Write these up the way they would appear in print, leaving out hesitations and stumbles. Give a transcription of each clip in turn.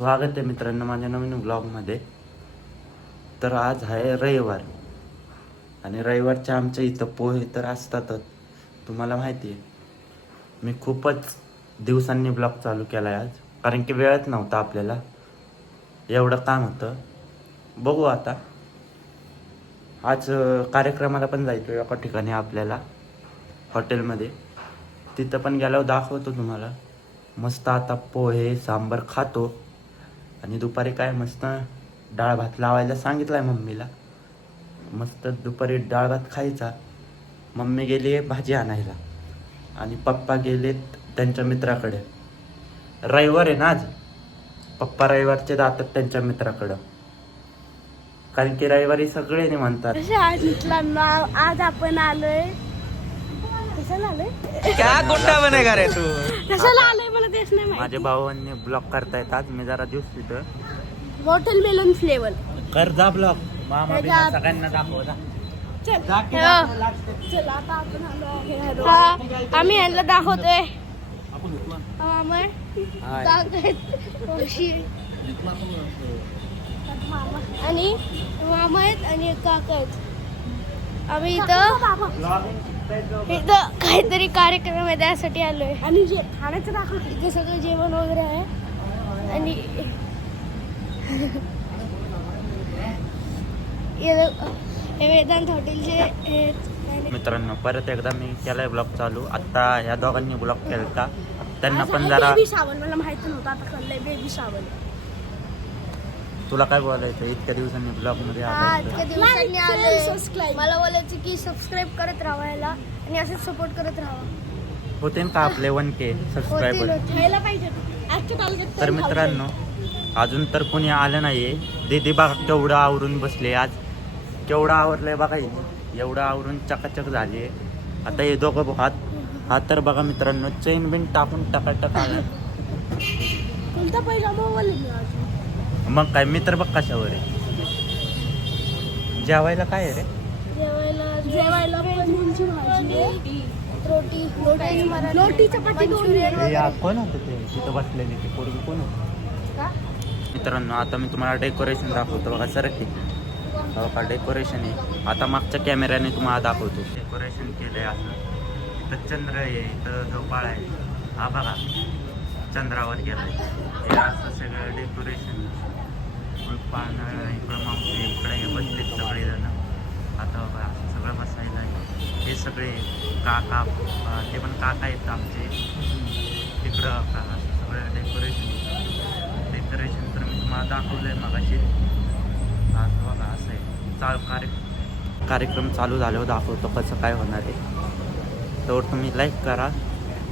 स्वागत आहे मित्रांनो माझ्या नवीन ब्लॉगमध्ये. तर आज आहे रविवार आणि रविवारच्या आमच्या इथं पोहे तर असतातच, तुम्हाला माहिती आहे. मी खूपच दिवसांनी ब्लॉग चालू केला आहे आज, कारण की वेळच नव्हता आपल्याला, एवढं काम होतं. बघू आता. आज कार्यक्रमाला पण जायचं एका ठिकाणी आपल्याला, हॉटेलमध्ये. तिथं पण गेल्यावर दाखवतो तुम्हाला. मस्त आता पोहे सांबार खातो आणि दुपारी काय मस्त डाळ भात लावायला सांगितलं आहे मम्मीला. मस्त दुपारी डाळ भात खायचा. मम्मी गेली आहे भाजी आणायला आणि पप्पा गेलेत त्यांच्या मित्राकडे. रविवार आहे ना आज, पप्पा रविवारचे जातात त्यांच्या मित्राकडं, कारण की रविवारी सगळे नाही म्हणतात. आज आपण आलोय. कशाला आलोय? क्या गुंडा बनेगा रे तू? कशाला आलोय मला तेच नाही माहिती. माझे भावांनी ब्लॉग करतायत आज, मी जरा दिवस तिथं. Watermelon flavour. कर जा ब्लॉग मामा बिना सगळ्यांना दाखव जा. चल आता आपण आलो आहे. आम्ही यांना दाखवतोय. आणि मामा आहेत आणि एक काका आहेत. आम्ही इथं काहीतरी कार्यक्रम आहे त्यासाठी आलोय. आणि जे खाण्याचं दाखवतो इथे सगळं जेवण वगैरे आहे. आणि वेदांत हॉटेलचे मित्रांनो परत एकदा मी केलाय ब्लॉग चालू. आता ह्या दोघांनी ब्लॉग केला, त्यांना पण जरा. बेबी सावन मला माहिती नव्हतं, आता कळलंय बेबी सावन. तुला काय बोलायचं इतक्या दिवसांनी ब्लॉग मध्ये इतक्या दिवसांनी आलोय. मला बोलायचं की सबस्क्राईब करत राहायला आणि असंच सपोर्ट करत राहा. होते का आपले 1K सबस्क्रायबर. व्हायला पाहिजे. आजच्या तालुक्यात तर मित्रांनो अजून तर कोणी आलं नाहीये. दीदी बघा केवढं आवरून बसले आज, केवढं आवरलंय बघा. एवढं आवरून चकाचक झाली. आता हे दोघं हा तर बघा मित्रांनो चेन बिन टाकून टकाटक आला. कोणता पहिला मोबाईल? मग काय मित्र बघ कशावर आहे. जेवायला काय आहे रे? जेवायला पनीरची भाजी, रोटी चपाती, कोण होतं ते तिथं बसलेले, ते पोरगी कोण होतं? मित्रांनो आता मी तुम्हाला डेकोरेशन दाखवतो बघा. सर की बघा डेकोरेशन आहे. आता मागच्या कॅमेऱ्याने तुम्हाला दाखवतो. डेकोरेशन केलंय असं. इथं चंद्र आहे, इथं झोपाळ आहे. हा बघा चंद्रावर गेलाय. हे असं सगळं डेकोरेशन. पानं इकडं मावशी इकडे हे बसलेत सगळेजण. आता बघा सगळं बसायला आहे. हे सगळे काका, ते पण काका आहेत आमचे तिकडं का. असं सगळं डेकोरेशन तर मी तुम्हाला दाखवलं आहे मगाशी. असं बघा असं आहे. कार्यक्रम चालू झाल्यावर दाखवतो कसं काय होणार आहे. तर तुम्ही लाईक करा,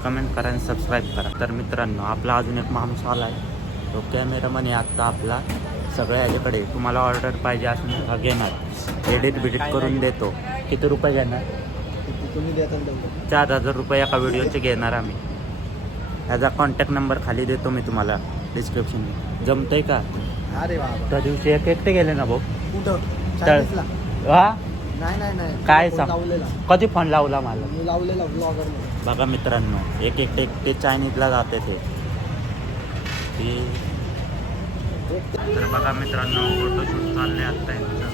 कमेंट करा आणि सबस्क्राईब करा. तर मित्रांनो आपला अजून एक माणूस आला आहे, तो कॅमेरामन आहे आत्ता आपला. सगळ्या ह्याच्याकडे तुम्हाला ऑर्डर पाहिजे असून घेणार, एडिट बिडिट करून देतो. किती रुपये घेणार? 4000 रुपये एका व्हिडिओचे घेणार आम्ही. ह्याचा कॉन्टॅक्ट नंबर खाली देतो मी तुम्हाला डिस्क्रिप्शन. जमतंय का? अरे बाबा त्या दिवशी एकटे गेले ना भाऊ. कुठं? हा नाही काय सांग, कधी फोन लावला मला? मी लावलेला ब्लॉगर. बघा मित्रांनो एकटे चायनीजला जाते ते. तर बघा मित्रांनो फोटोशूट चालले आता यांचं.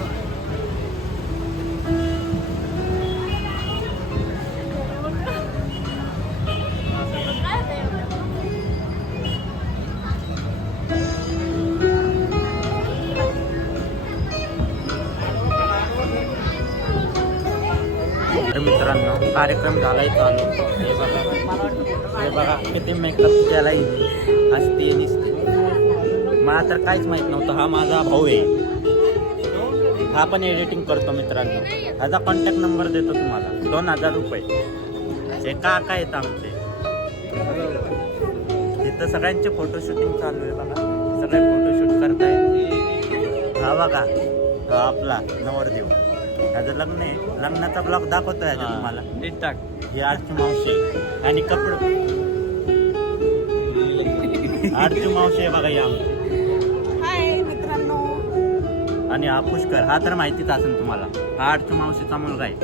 तर मित्रांनो कार्यक्रम झालाय चालू. हे बघा किती मेकअप केलाय असते निसते. मला तर काहीच माहित नव्हतं. हा माझा भाऊ आहे, हा पण एडिटिंग करतो मित्रांनो. ह्याचा कॉन्टॅक्ट नंबर देतो तुम्हाला. 2000 रुपये. हे काका आहेत आमचे. तिथं सगळ्यांचे फोटोशूटिंग चालू आहे बघा. सगळे फोटोशूट करतायत. हा बघा हा आपला नवरदेव. ह्याचं लग्न आहे. लग्नाचा ब्लॉग दाखवतो ह्याचा तुम्हाला. ही आरची मावशी आणि कपडे आरची मावशी आहे बघा या. आणि हा पुष्कर, हा तर माहितीच असेल तुम्हाला. हा आरची मावशीचा मुलगा आहे.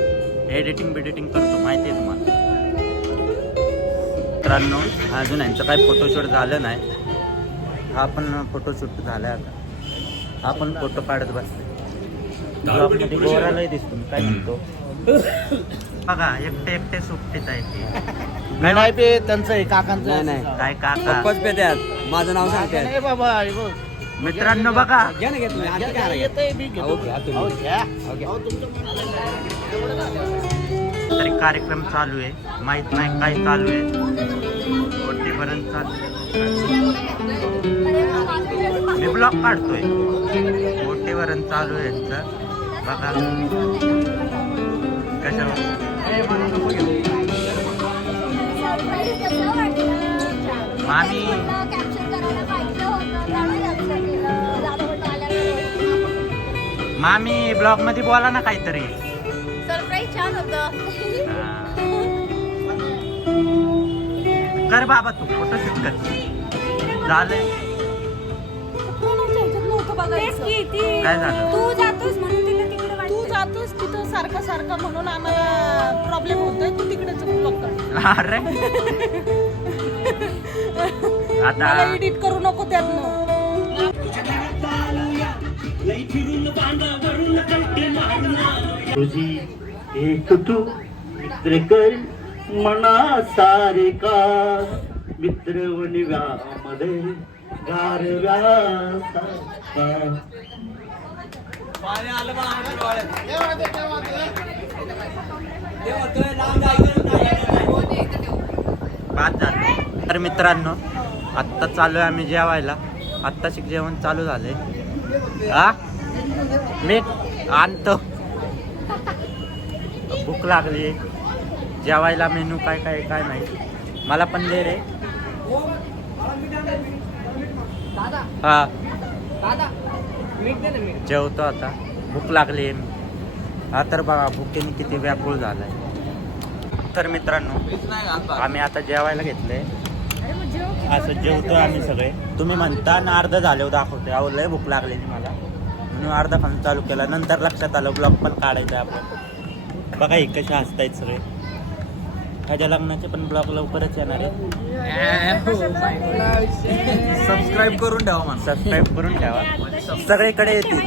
एडिटिंग बिडिटिंग करतो, माहिती आहे तुम्हाला. मित्रांनो अजून यांचं काही फोटोशूट झालं नाही. हा पण फोटोशूट झालाय आता. आपण फोटो काढत बसतो. ब्लॉग मध्ये गोरालाही दिसतो. काय म्हणतो बघा, एकटे एकटे सुट्टीत आहे ते. नाही पे त्यांचं आहे काकांचं. नाही काय काका पप्पाच पेत्यात माझं नाव सांगते नाही बाबा हे बघ. मित्रांनो बघा, घ्या ना घेतलं आता काय येतंय मी घेतो. अहो, घ्या तुम्ही. अहो, घ्या. अहो, घ्या. अहो, तुमचं तरी कार्यक्रम चालू आहे. माहित नाही काय चालू आहे. कोटीपर्यंत चालू मी ब्लॉग काढतोय. कोटीपर्यंत चालू आहे यांचं. बघा मामी मामी ब्लॉग मध्ये बोला ना काहीतरी. सरप्राईज छान होतं. कर बाबा, तू फोटोशूट कर. झालंय. काय झालं? तू जातोस म्हणून तिला तिकडे तू जातोस तिथं सारखं सारखं म्हणून आम्हाला प्रॉब्लेम होतोय. तू तिकडेच बघ. अरे आता मला एडिट करू नको त्यातनं. तुझी एक तू मित्र कर मना सारे का मित्र वणव्यामध्ये गारव्या बाद झालं. तर मित्रांनो, आत्ता चालू आहे आम्ही जेवायला. आत्ताच जेवण चालू झालंय. हा मी आणतो. भूक लागली. जेवायला मेनू काय काय काय नाही. मला पण दे रे. हा जेवतो आता. भूक लागली. हा तर बघा भुकेने किती व्याकुळ झालाय. तर मित्रांनो, आम्ही आता जेवायला घेतलंय. असं जेवतो आम्ही सगळे. तुम्ही म्हणता ना अर्ध झाले दाखवते. अहो लय भूक लागलेली मला, म्हणून अर्धा खाऊन चालू केला. नंतर लक्षात आलं ब्लॉग पण काढायचं आहे आपण. बघा हे कसे हसतायत सगळे. माझ्या लग्नाचे पण ब्लॉग लवकरच येणार आहे. सबस्क्राईब करून ठेवा मला. सबस्क्राईब करून ठेवा. सगळीकडे येतील.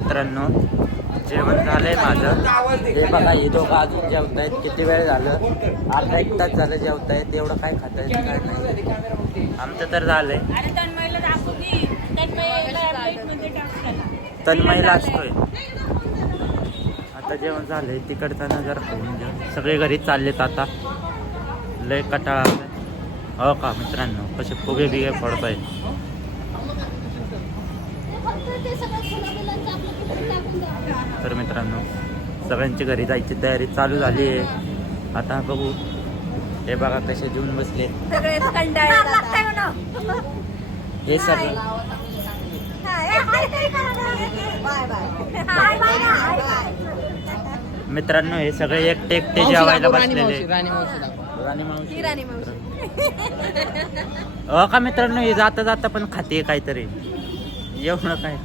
मित्रांनो, जेवण झालंय माझं. हे बघा हे दोघं अजून जेवतायत. किती वेळ झालं? अर्धा एक तास झालं जेवतायत. एवढं काय खातायत काय नाही. आमचं तर झालंय. तन्मयला असतोय. आता जेवण झालंय. तिकडचा नजर खाऊन घेऊन सगळे घरी चाललेत आता. लय कटाळा आलाय. हो का मित्रांनो, कसे फुगे बिगे पडतायत. तर मित्रांनो, सगळ्यांची घरी जायची तयारी चालू झाली आहे. आता बघू. हे बघा कसे जेवून बसले हे सगळे. मित्रांनो, हे सगळे एकटे एकटे जेवायला बसलेले. राणी मावशी. हो का मित्रांनो, हे जाता जाता पण खाते काहीतरी. एवढं काय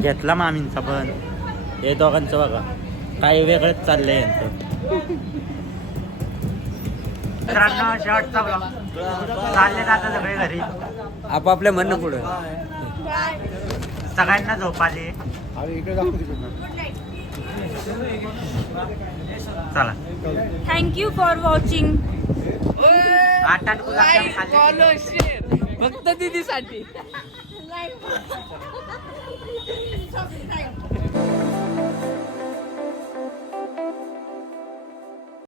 घेतला मामींचा पण. हे दोघांचं बघा काय वेगळंच चाललंय यांचं. मित्रांनो, शेवटचा ब्लॉग. चालले जाता सगळे घरी. आपापल्या म्हणणं पुढं. सगळ्यांना झोप आली. इकडे दाखव तिकडे. चला, थँक्यू फॉर वॉचिंग. 8 गुलाबजाम खाल्ले. फक्त दीदीसाठी.